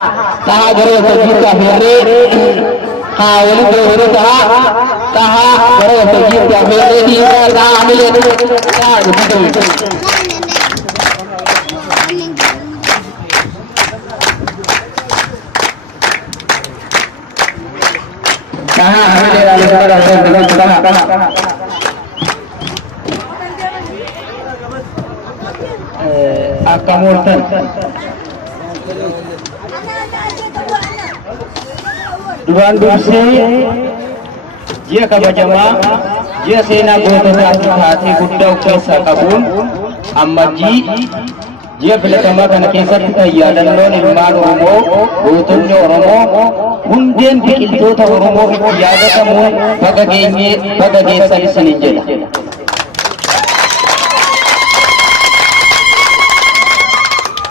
taha garo tajita mere ha wali garo taha garo tajita mere di taha amile taha begitu taha amile lalu taha akamurtan Duan Dursi Jia kabajama Jia sena gotota hati gudda ukesa kabun Ammaji Jia filatama kana keessatti yaadannoo ilmaan Oromoo gootonni Oromoo hundeen biqiltoota Oromoo itti yaadatamuun baga geessan isiniin jedha.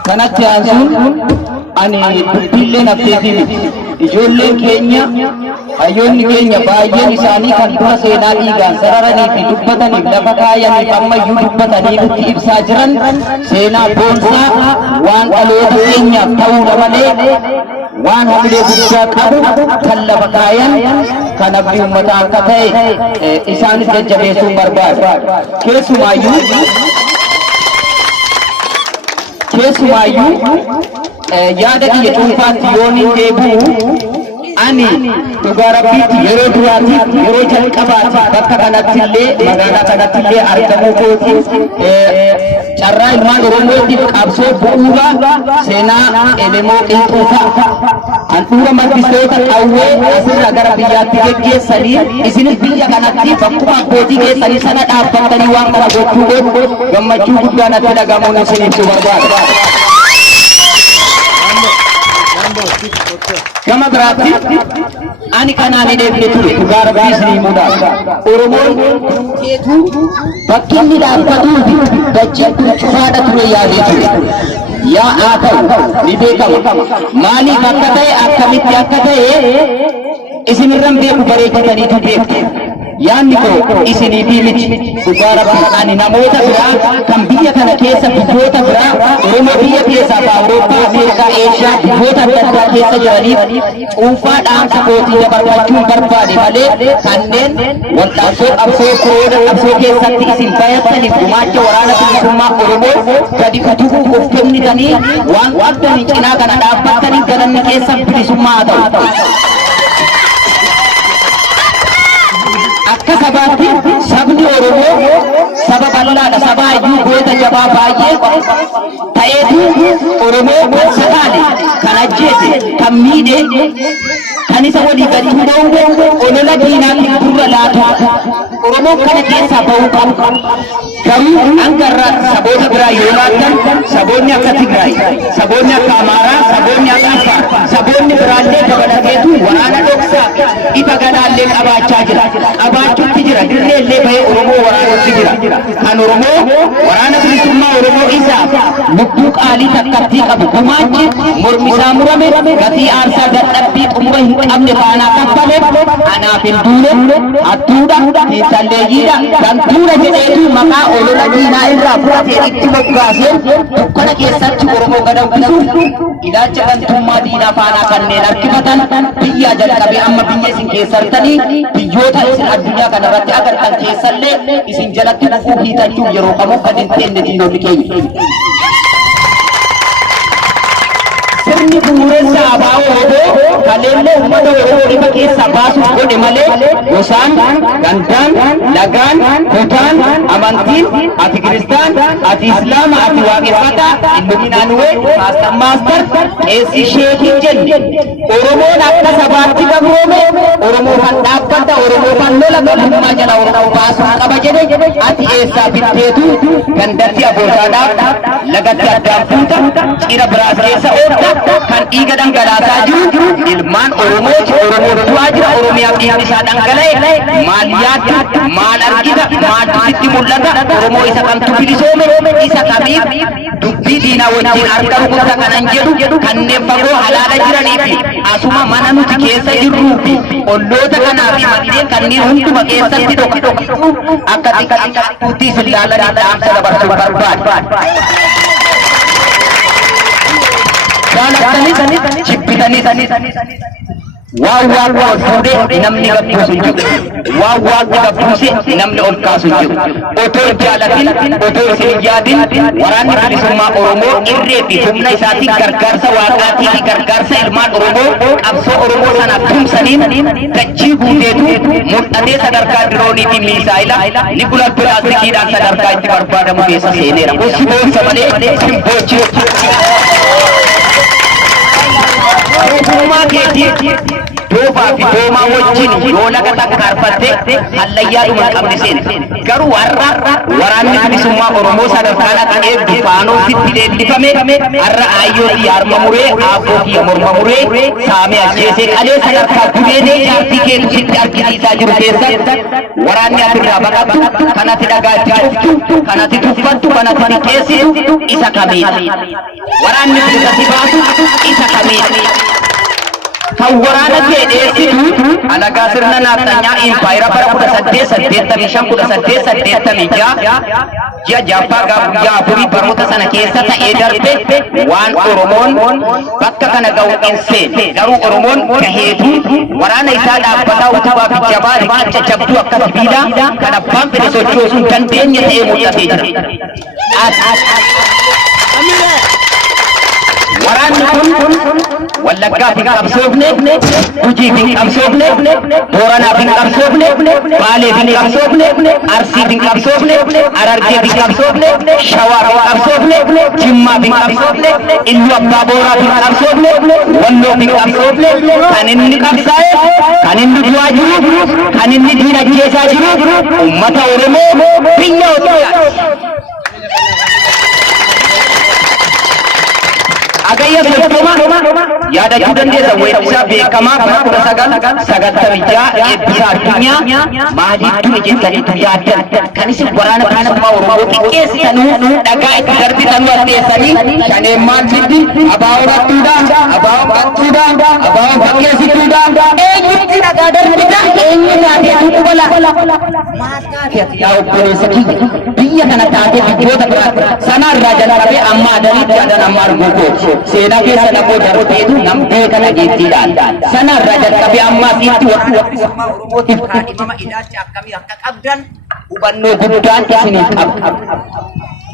Kanatti aansuun ani dubbiilleen hafteetii miti. Ijoolleen keenya hayyoonni keenya baay'een isaanii kan dura seenaa dhiigaan sararanii fi dubbataniif lafa kaayaniif ammayyuu dubbatanii nutti ibsaa jiran seenaa boonsaa waan dhaloota keenyaaf ta'uudha malee waan hamilee guddaa qabu kan lafa kaayan kan abdii uummataa akka ta'e isaanis jajjabeessuun barbaada. Keessumaayyuu yaada kiyya dhuunfaatti yoon hin deebi'u ani dhugaa rabbiitti yeroo duraatiif yeroo jalqabaatiif bakka kanattillee magaalaa kanattillee argamuu kootiin carraa ilmaan Oromootiif qabsoo bu'uura seenaa elemoo qilxuutaa handhuura maddistoota qawwee asirra gara biyyaatti geggeessanii isinis biyya kanatti bakkuma abbootii keessanii sana dhaabbattanii waan kana gochuu gammachuu guddaa natti dhagamuun isin ibsuu barbaada. Gama biraatti ani kanaan deebine ture dhugaa rabbii isinii mudaa Oromoon keetuu bakki inni dhaabbatuu fi dachee cufaadha ture yaadee ture yaa haa ta'u ni beekama maaliif akka ta'e akkamitti akka ta'e isinirran beeku bareechataniitu beekte yaanni koo isinii fi miti dhugaa rabbii ani namoota biraa kan biyya kana keessa biyyoota biraa Oromoo biyya keessaa fi Awurooppaa Ameerikaa Eeshiyaa biyyoota adda addaa keessa jiraniif cuunfaa dhaamsa kootii dabarfachuun barbaade malee kanneen wal'aansoo qabsoo korooda qabsoo keessatti isin bayattaniif gumaacha waraana bilisummaa Oromoo gadi kutubuuf of kennitanii waan qabdanii cinaa kana dhaabbattanii galanni keessan bilisummaa haa ta'u. Akka sabaatti sabni Oromoo saba bal'aadha saba hayyuu goota jabaa baay'ee ta'eetu Oromoo kan sakaale kan ajjeese kan miidhe kan isa walii gadi hunda'u olola diinaatti gurra laatu Oromoo kana keessaa ba'uu qabu. Garuu hangarraa saboota biraa yoo laattan saboonni akka Tigraay saboonni akka Amaaraa saboonni akka Affaar saboonni biraallee dabalateetu waraana dhoksaa ifa gadaallee qabaachaa jira. Qabaachuutti jira dirreellee bahee Oromoo waraanutti jira. Kan Oromoo waraana bilisummaa Oromoo isaaf lubbuu qaalii takkattii qabu gumaachi mormisaa murame gatii aarsaa dadhabbii xumura hin qabne faanaa kaffale anaaf hin duune hattuudha hiitalleeyyiidha gantuudha jedheetu maqaa olola diinaa irraa fudhatee itti moggaaseen dukkana keessatti Oromoo gadawwisuuf ilaalcha gantummaa diinaa faanaa kanneen harkifatan biyyaa jalqabee amma biyya isin keessartanii biyyoota isin addunyaa kanarratti agartan keessallee isin jalatti dhufuu hiitachuuf yeroo qabu kan hin teenne diinonni keenya. Sirni bu'uuressa abaa'oo odoo kaleellee uummata Oromoo dhiba keessaa baasuuf godhe malee gosaan, gandaan, lagaan, kutaan, amantiin, ati kiristaan, ati islaama, ati waaqeffataa, illuminaanuwee, maastar, qeessi sheekii jenne Oromoon akka sabaatti gabroome Oromoo kan dhaabbata Oromoo kan lola gabrummaa jala Oromoo baasuuf qaba jedhe ati eessaa bitteetu gandatti abootaadhaaf lagatti addaan fuuta cira biraas keessa oolta kan dhiiga dhangalaasaa jiru ilmaan Oromooti Oromoo du'aa jira Oromiyaaf dhiigni isaa dhangala'e maal yaadda maal argita maaltu sitti mul'ata Oromoo isa kamtu bilisoome isa kamiif dubbii diinaa wajjin harka rukuta kanan jedhu kanneen fagoo halaala jiranii fi asuma mana nuti keessa jirruu fi olloota kanaa fi manneen kanneen hunduma keessatti dhokatu akka xiqqaatti isin ilaalanii dhaamsa dabarsuu barbaadu. Jangan bitanii waan ol fuudhee namni gabbuusu hin jiru. Waan gabbuuse namni ol kaasu hin jiru. Otoo jaalatin, otoo isin yaadin waraanni bilisummaa Oromoo irree fi humna isaatiin gargaarsa waaqaatii fi gargaarsa ilmaan Oromoo qabsoo Oromoo sanaaf tumsaniin dachii guuteetu mul'atee sadarkaa diroonii fi miisaayila ni gulal pilaastikiidhaan sadarkaa itti barbaadamu keessa seeneera. Gosi boonsa malee simbochi. Ogummaa keetii doofaa fi doomaa wajjin yoo laga takkaarfatte hallayyaadhuma hin qabne seene. Garuu har'a waraanni bilisummaa Oromoo sadarkaa dhaqee bifaanoofitti leellifame har'a aayyoo fi harma muree aabboo fi morma muree saamee ajjeesee qalee sadarkaa gubeenee jaartii keetu sitti argisiisaa jiru keessatti waraanni asirraa baqatu kanatti dhagaa itti cuftu kanatti tuffattu kanatti dhiqeessitu isa kamiidha. Waraanni bilisatti baasu isa kamiidha. Kan waraana kee dheessitu alagaa sirna naaxanyaa impaayira bara 1885 ji'a jaaffaa guyyaa afurii baroota sana keessa ta'ee darbe waan Oromoon bakka kana ga'u hin seene. Garuu Oromoon gaheetu waraana isaa dhaabbataa utubaa fi jabaa riqicha jabduu akka sibiilaa kan abbaan fedhe sochoosuu hin dandeenye ta'ee mul'atee jira. Waraanni kun Wallaggaaf hin qabsoofne, Gujiif hin qabsoofne, Booranaaf hin qabsoofne, Baaleef hin qabsoofne, Arsiif hin qabsoofne, Harargeef hin qabsoofne, Shawaaf hin qabsoofne, Jimmaaf hin qabsoofne, Iluu Abbaa Booraaf hin qabsoofne, Walloof hin qabsoofne. Kan inni qabsaa'e, kan inni du'aa jiru, kan inni diina ajjeesaa jiru uummata Oromoo biyya Oromiyaati. Agayya sottoma yaadachuu dandeessa weellisaa beekamaa bara 1996 eebbisaa addunyaa maaliitu jettaniitu yaaddan kan isin waraana bilisummaa Oromoo xiqqeessitanuu dhagaa itti darbitanuu addeessanii shaneemmaan siddi abaa'oo battuudha abaa'oo battuudha abaa'oo fakkeessituudha eenyutti dhagaa darbita eenyu taateetu qubala yaa obboleessa kiyya biyya kana taatee biyyoota biraa sanarraa jalqabee amma adaniitti adan amma arguukooti. Seenaa keessa namoo darbeetu nam beekana jeettiidhaan sanarraa jalqabee ammaasiitti Oromootiif kaadhimama ilaalcha akkamii akka qabdan hubannoo guddaan isiniif qabu.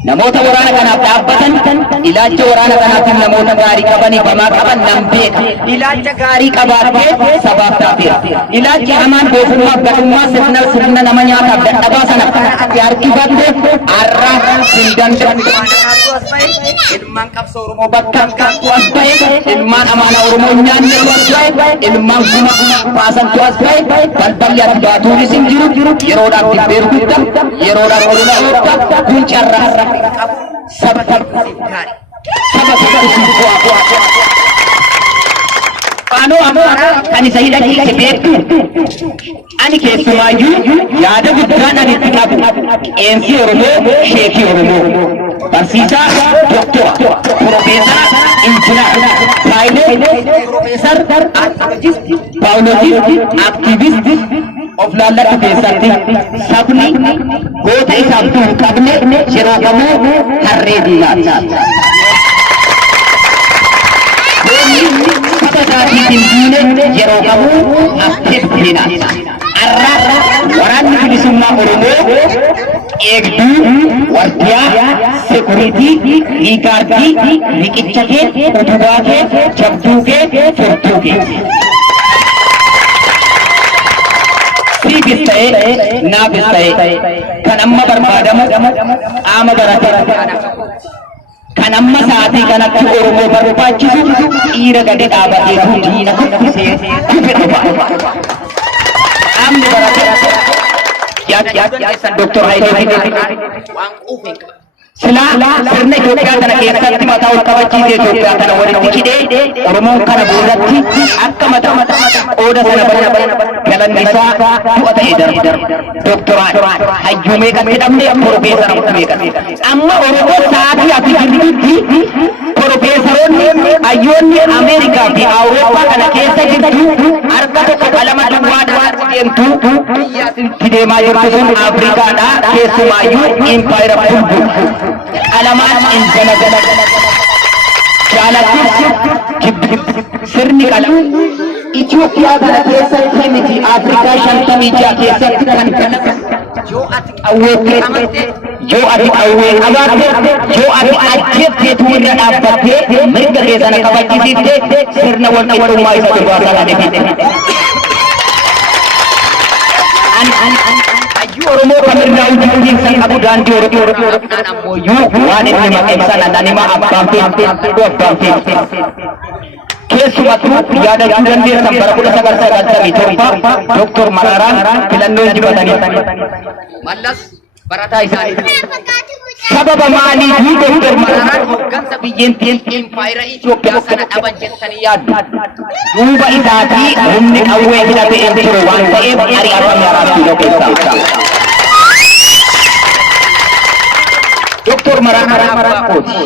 Namoota waraana kanaaf dhaabbatan ilaalcha waraana kanaatiin namoota gaarii qabanii bamaa qaban nam beeka. Ilaalcha gaarii qabaatee sabaaf taafeera. Ilaalchi hamaan doofummaaf gadummaa sirna nama nyaataaf dadhabaa sana ati harkifatte har'a hin danda'u. Ilmaan qabsoo Oromoo bakka kantu as bahe, ilmaan amaana Oromoo nyaanne as bahe, ilmaan kuma baasantu as bahe, balballi ati baatuunis hin jiru, yeroodhaaf dibbeeru guddaa, yeroodhaaf ololaa guddaa, kun carraa saba gaarii. Saba bu'aa. Ano amara kan isa hidhachiise beektu ani keessumaayyuu yaada guddaan ani itti qabu qeensi Oromoo sheekii Oromoo barsiisaa doktora profeesara injinar paayilot profeesar baayolojist aktiivist of laallatu keessatti sabni goota isaaf hin qabne yeroo kamuu harree diinaati. Yeroo kamuu aktiivina arraa waraanni bilisummaa Oromoo eegduu wardiyaa sekuriitii riikaardii riqicha kee utubaa kee jabduu kee furtuu kee siifis ta'ee naafis ta'ee kan amma barbaadamu qaama barate kan amma sa'aatii kanatti Oromoo barbaachisu dhiira gadi dhaabateetu diina kuffisee kufe dhufa. Amni barate Dr. Hayilee Fidee waan quufe silaa sirna Itoophiyaa kana keessatti mataa ol qabachiisee Itoophiyaa kana walitti hidhee Oromoon kana boodatti akka mataa qooda sana galanni isaa du'a ta'ee darba. Doktoraan hayyuu meeqatti dhabne profeesara meeqatti. Amma Oromoo sa'aatii ati jirtutti profeesaroonni hayyoonni Ameerikaa fi Awurooppaa kana keessa jirtu harka tokko qalama duwwaadhaan deemtu biyya asitti deemaa jirtu sun Afrikaadhaa keessumaayyuu impaayira bulbul. Alamaan in gala jaalatti sirni Itoophiyaa kana keessatti miti Afrikaa 56 keessatti kan kana yoo ati qawwee qabaatte yoo ati ajjeefteetu irra dhaabbattee mirga keessana kabachiisiftee sirna walqixxummaa isa durbaasaa dhabeefite. Ayyu Oromoo kamirraa hojii san qabu daandii Oromoo ammoo waan inni maqeessan ananima abbaan fe'e. Keessumattuu yaadachuu dandeessan bara 1997 Dr. Mararaan filannoo injifatanii. Mallas barataa isaanii. Sababa maaliitii Dr. Mararaan hooggansa biyyattiin impaayera Itoophiyaa sana dhaban jettanii yaaddu? Duuba isaatii humni qawwee hidhatee hin jiru waan ta'eef ari'atanii araartuu keessaa. Dr. Mararaan kooti.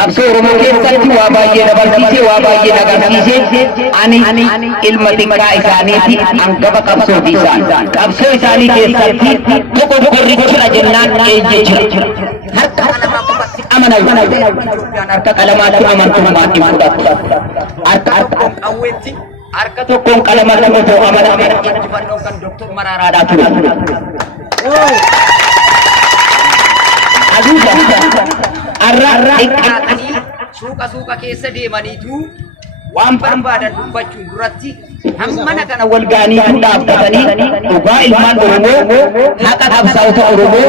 Qabsoo Oromoo keessatti waa baay'ee dabarsiisee waa baay'ee agarsiisee ani ilma xiqqaa isaaniiti hangafa qabsooti isaan. Qabsoo isaanii keessatti tokko riqira jennaan eeyyee jira. Harka qalamaa qofatti amanayu. Harka qalamaatti amantummaan hin fudhatu. Harka qawweetti harka tokkoon qalamaatti otoo amanamu injifannoo kan Dr. Mararaadhaa ture. Arra suuqa keessa deemaniitu waan barbaadan dubbachuun duratti hammana kana wal gaaniitu dhaabbatanii dhugaa ilmaan Oromoo haqa qabsaa'ota Oromoo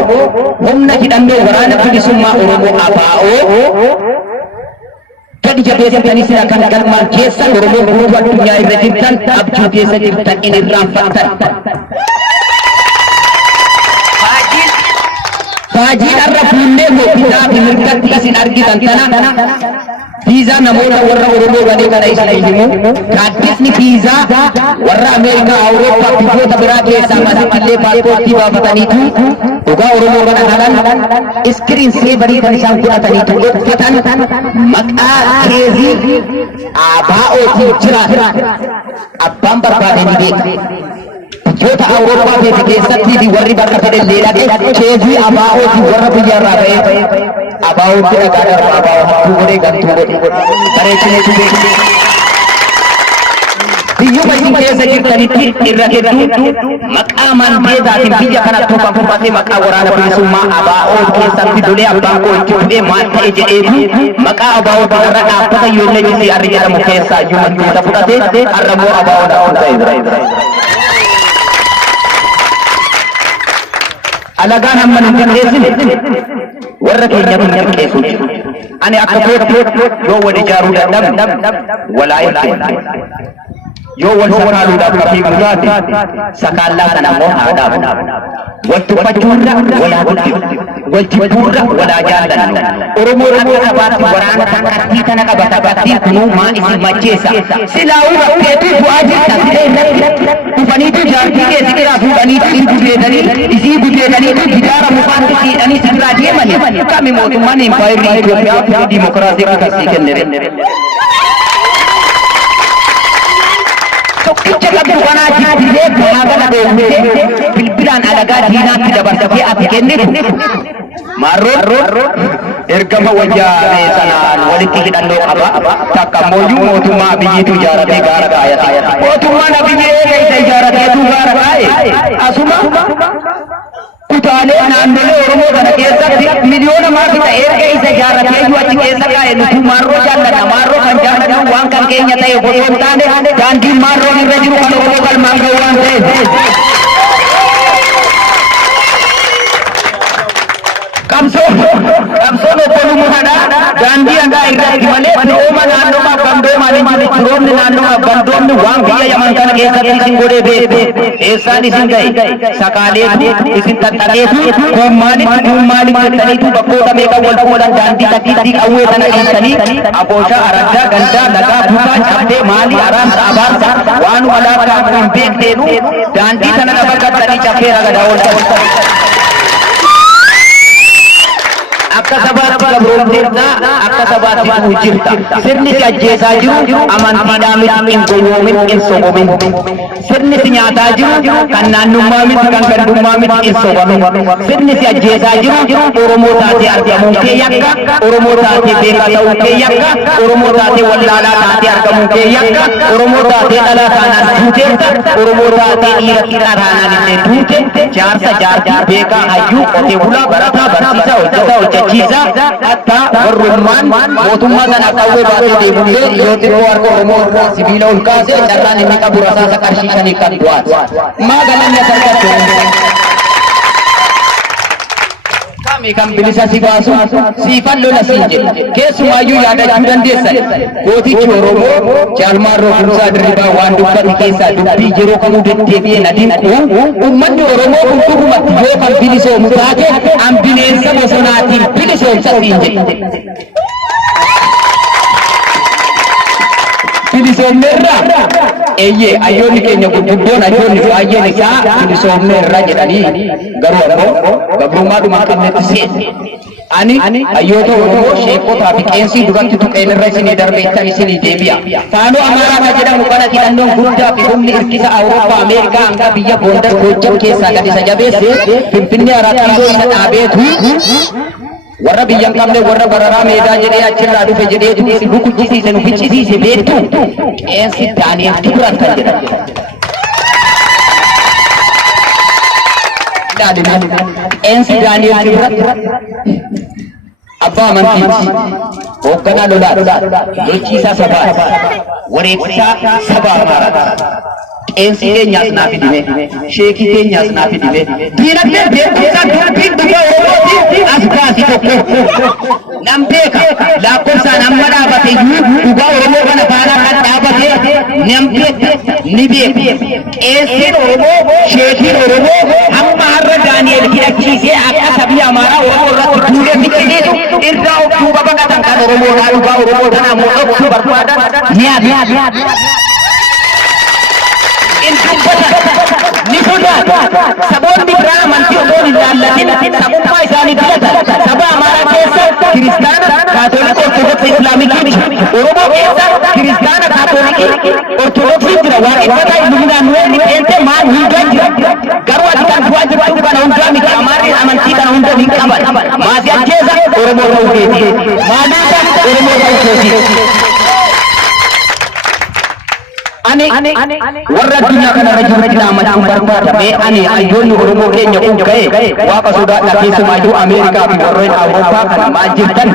humna hidhannoo waraana bilisummaa Oromoo ABO gadi jabeessanii sira kan galmaan keessa Oromoo guutuu addunyaa irra jirtan abjuu keessa jirtan in irraanfattan. Faajii arra fuullee mootummaa fi mirgatti isin argitan tana fiizaa namoota warra Oromoo galee kana isin himu gaaddisni fiizaa warra Ameerikaa Awurooppaa biyyoota biraa keessaa masillee paaspoortii baafataniitu dhugaa Oromoo kana halan iskiriin seebarii kan isaan fudhataniitu uffatan maqaa keezii ABO'tiin jiraata abbaan barbaade ni beeka. Jota Awurooppaa fi keessatti fi warri bakka fedhellee dhaqe keezii ABO'ti warra biyyarraa ba'e ABO'tti dhagaa darba ABO hattuu godhee gantuu godhe bareechineetu beeku. Biyyuma isin keessa jirtanitti irra hedduu maqaa mandeetaatiin biyya kanatti kan fufate maqaa waraana bilisummaa ABO keessatti dolee abbaan koo itti fudhee maal ta'e jedheetu maqaa ABO irra dhaabbata ijoollee jisii arri jedhamu keessaa iyyuu manduuta fudhate har'ammoo ABO dhaabuu ta'e. Alagaan hamma hin qindeessine warra keenya kun qindeessu. Ani akka kootti yoo wal ijaaruu dadhabne walaa itti. Yoo wal sakaaluudhaaf kafii muraate sakaallaa sana immoo haa dhaabu. Wal tuffachuurra walaa guddifnu. Wal jibbuurra walaa jaallannu. Oromoon akka sabaatti waraana takkattii tana qaba taphattiin kunuu maan isin macheessa. Silaa'uu bakkeetu bu'aa jirta silee irratti. Dhufaniitu jaartii keessi dhiraa fuudhaniitu isin gudeedanii isii gudeedaniitu gidaara mukaan isiidhanii sirraa deemani. Kami mootummaan impaayirri Itoophiyaa fi dimokiraasii akkasii kennere. Tokkicha qabdu kanaa jibbisee bu'aa kana dhoofnee bilbilaan alagaa diinaatti dabarsatee ati kennitu. Marroon ergama wayyaanee sanaan walitti hidhannoo qaba. Takka mooyyuu mootummaa biyyiitu ijaaratee gaara kaayata. Mootummaan biyyee keessa ijaarateetu gaara kaaye. Asuma kutaalee naannolee Oromoo kana keessatti miliyoona maarfita erga isa ijaaratee iyyuu achi keessa kaaye nuti marroo jaalladha. Marroo kan jaalladhu waan kan keenya ta'e osoo hin taane daandiin marroon irra jiru kan Oromoo galmaan gahu waan ta'eef. Qabsoon obbolummaadha. Daandii hangaa irratti malee firooma naannoo bandoo maaliin jiru firoomni naannoo bandoonni waan biyya Yaman kana keessatti isin godhee beeku. Eessaan isin ga'e sakaaleetu isin xaxxareetu kun maaliif jettaniitu bakkoota meeqa wal fuudhan daandii takkiitti qawwee sana dhiisanii abooshaa araddaa gandaa lagaa buusaa cabdee maalii araarsa abaarsa waan walaakaa hin beekteenu daandii sana lafa gattanii caffee ragadaa ooltan. akka sabaatti gabroomteetta akka sabaatti hujirta sirni si ajjeesaa jiru amantiidhaa miti hin gowwoomin hin sobomin sirni si nyaataa jiru kan naannummaa miti kan gandummaa miti hin sobomin sirni si ajjeesaa jiru oromoo taatee argamuun kee yakka oromoo taatee beekaa ta'uu kee yakka oromoo taatee wallaalaa taatee argamuun kee yakka oromoo taatee dhalaa taanaan duuteetta oromoo taatee dhiira xiqqaa taanaan illee duute jaarsa jaartii beekaa hayyuu qotee bulaa barataa barsiisaa hojjetaa hojjechiisaa akka warrummaan mootummaa sana qawwee baatee deemullee yoo xiqqoo harka oromoo sibiila ol kaasee carraan inni qabu rasaasa qarshii shanii kan du'aati maa galanne sarkattu kan bilisa si baasu siifan lola siin jedhe keessumaayyuu yaadachuu dandeessan gootichi oromoo jaalmaarroo kumsaa dirribaa waan dubbate keessaa dubbii yeroo kamuu deddeebi'ee na dinqu ummanni oromoo kun dhugumatti yoo kan bilisoomu taate an bineensa bosonaatiin bilisoomsa siin jedhe bilisoomneerra eeyyee ayyoonni keenya gurguddoon ayyoonni baay'een isaa bilisoomneerra jedhanii garuu ammoo gabrummaadhuma qabnetti seene ani hayyoota oromoo sheekotaa fi qeensii duratti tuqeenirra isinii darbeettan isinii deebi'a faanoo amaaraa kan jedhamu kana hidhannoon guddaa fi humni hirkisa awurooppaa ameerikaa hanga biyya goondar goojjam keessaa gad isa jabeesse finfinnee araatiisoo isa dhaabeetu warra biyyan qabne warra bararaa meedaa jedhee achirraa dhufe jedhee si bukuchisiise nu fichisiise beektu qeensi daani'el kibrat kan jedhamu qeensi daani'el kibrat abbaa amantiiti hoogganaa lolaadha lolchiisaa sabaa wareegsisaa sabaa amaaraa qeensi keenyaas naa fidime sheekii keenyaas naa fidime diinagdee beekumsaa dubbiin dhufa oromootii as baasi tokko nam beeka lakkoofsaan amma dhaabate iyyuu dhugaa oromoo kana faanaa kan dhaabate nam beeka ni beeka qeensiin oromoo sheekiin oromoo amma har'a daani'el hidhachiisee akka sabii amaaraa oromoo irratti duulee fichisiisu irraa of duuba baqatan kan oromoodhaa dhugaa oromoo kana ammoo dhoksu barbaadan ni ati ni sodaatu saboonni biraa amantii osoo hin jaallatin sabummaa isaanii filatan saba amaaraa keessa kiristaana kaatolika ortodoksii islaamikii oromoo keessa kiristaana kaatolikii ortodoksii jira waaqeffataa illuminaan nuweenni teente maal hundaa jira garuu ati kan du'aa jirtu kana hundaa miti amaarri amantii kana hunda hin qaban maasii ajjeesa oromoo ta'uu keeti maaliisa oromoo ta'uu keeti warra addunyaa kanarra jiru dhaammachuu barbaadame ani ayyoonni oromoo keenya kun ka'e waaqa sodaadha keessumaayyuu ameerikaa fi warreen awurooppaa kana maal jirtan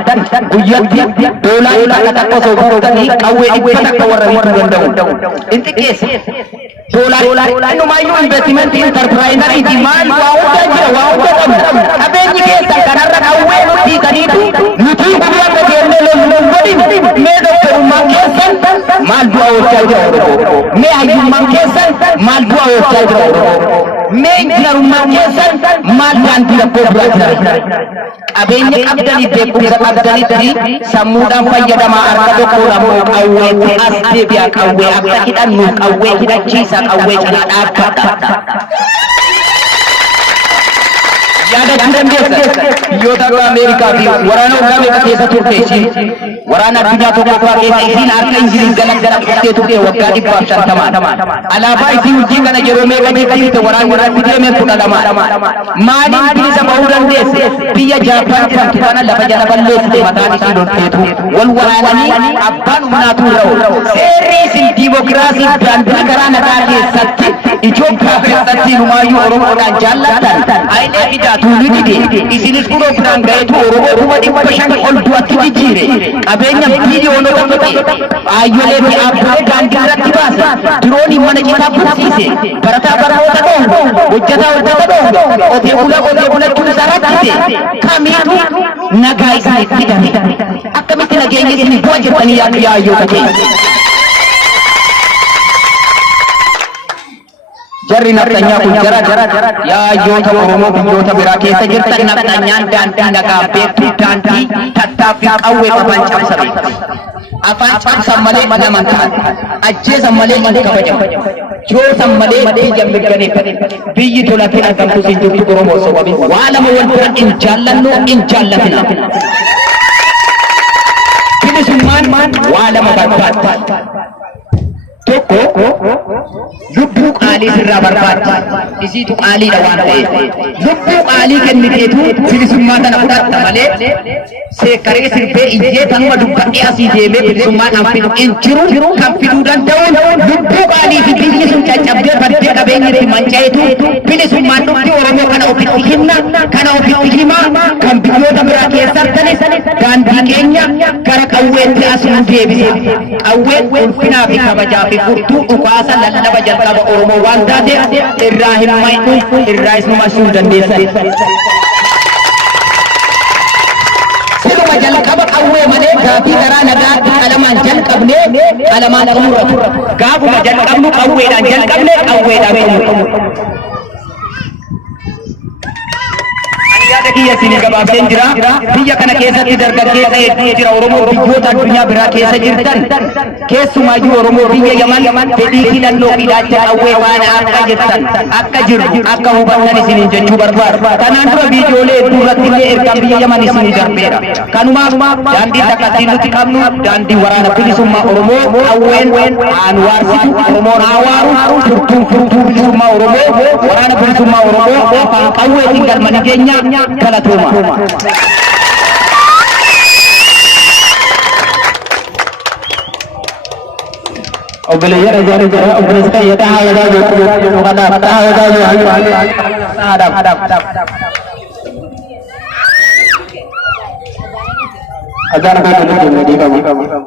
guyyatti doolarii takka osoo gurgurtanii qawwee dhibba takka warra bituu danda'u hin xiqqeessa doolarii innumaayyuu investimentii intarpiraayizariiti maal waa hunda jira waa hunda qabna qabeenyi keessan kanarra qawwee murtiisaniitu nutii guyyaa qajeellee lolluun godhin mee doktorummaan keessan maal du'a oolchaa jira mee hayyummaan keessan maal du'a oolchaa jira mee injiinarummaan keessan maal daandii rakkoo biraa jira qabeenya qabdanii beekumsa qabdanitti sammuudhaan fayyadamaa harka tokkoon ammoo qawweetti as deebi'a qawwee akka hidhannu qawwee hidhachiisa qawwee cinaa dhaabbata yaadachuu dandeessa biyyoota akka ameerikaa fi waraana waggaa meeqa keessa turte ishii waraana addunyaa tokkoffaa keessa isiin harka ingiliiz galaggala dhuftee turte waggaa 150 alaabaa isii hojii kana yeroo meeqa beekamte waraanni irratti deemee 12 maaliin bilisa bahuu dandeesse biyya Jaapaan jedhamtu kana lafa jala balleessite mataan isii lolteetu wal waraananii abbaan humnaatu ra'u seerri isin diimokiraasii daandii karaa nagaa keessatti Itoophiyaa keessatti numaayyuu oromoodhaan jaallattan ayilee fidaa tuulii dide isinis kunoo biraan gaheetu oromoo kuma 500 ol du'atti jijjiire qabeenya biliyoonota miti aayyolee fi aabbolee daandii irratti baase diroonii mana citaa fursiise barataa barnoota dhoowwe hojjetaa dhoowwe qotee bulachuun isaa rakkise kamiitu nagaa isaaniif fidame akkamitti nageenya isinii bu'a jettanii yaayyoota keenya jarri naftanyaa kun jara yaa hayyoota Oromoo biyyoota biraa keessa jirtan nafxanyaan daandii nagaa beektuu daandii tattaaffii qawwee qaban cabsa beektu. Afaan cabsan malee nama ta'an ajjeesan malee hin kabajamu. Joosan malee biyya mirkaneeffate biyyi tolatee argamtu siin jirtu Oromoo sobabi waa lama wal bira hin jaallannu hin jaallatina. Bilisummaan waa lama barbaadda. Tokko lubbuu qaalii sirraa barbaadda. Isiitu qaaliidha waan ta'eef. Lubbuu qaalii kenniteetu bilisummaa kana fudhatta malee seekkaree sirbee iyyee tanuma dubbadhee asii deemee bilisummaa kan fidu hin jiru kan fiduu danda'uun lubbuu qaalii fi biyyi sun caccabdee baddee qabeenyi itti manca'eetu bilisummaan dhufti Oromoo kana ofitti himna kana ofitti himaa kan biyyoota biraa keessatti daandii keenya gara qawweetti as nu deebisa. Qawween ulfinaa fi kabajaa fi furtuu dhukaasa lallaba jalqaba Oromoo waan taateef irraa hin maynu irraa isnuma asuu dandeessan. Siluma jalqaba qawwee malee gaafii garaa nagaatti qalamaan jalqabnee qalamaan xumuratu. Gaafuma jalqabnu qawweedhaan jalqabne qawweedhaan xumuratu. Yaada kiyya isinii gabaabseen jira. Biyya kana keessatti dargaggeessa hedduu jira. Oromoo biyyoota addunyaa biraa keessa jirtan keessumaayyuu Oromoo biyya Yaman fedhii filannoo fi ilaalcha qawwee faana akka jirtan akka jirru akka hubattan isiniin jechuu barbaada. Kanaan dura viidiyoolee hedduu irratti illee ergaan biyya Yaman isinii darbeera. Kanumaaf daandii takka ittiin nuti qabnu daandii waraana bilisummaa Oromoo qawween aan waarsitu Oromoon haa waaru furtuu bilisummaa Oromoo waraana bilisummaa Oromoo afaan qawweetiin galmanii keenya galatoma. Obboleeyyan ijaaree jira obboleessa ya taa'aa jiru kanaaf taa'aa jiru adaan kan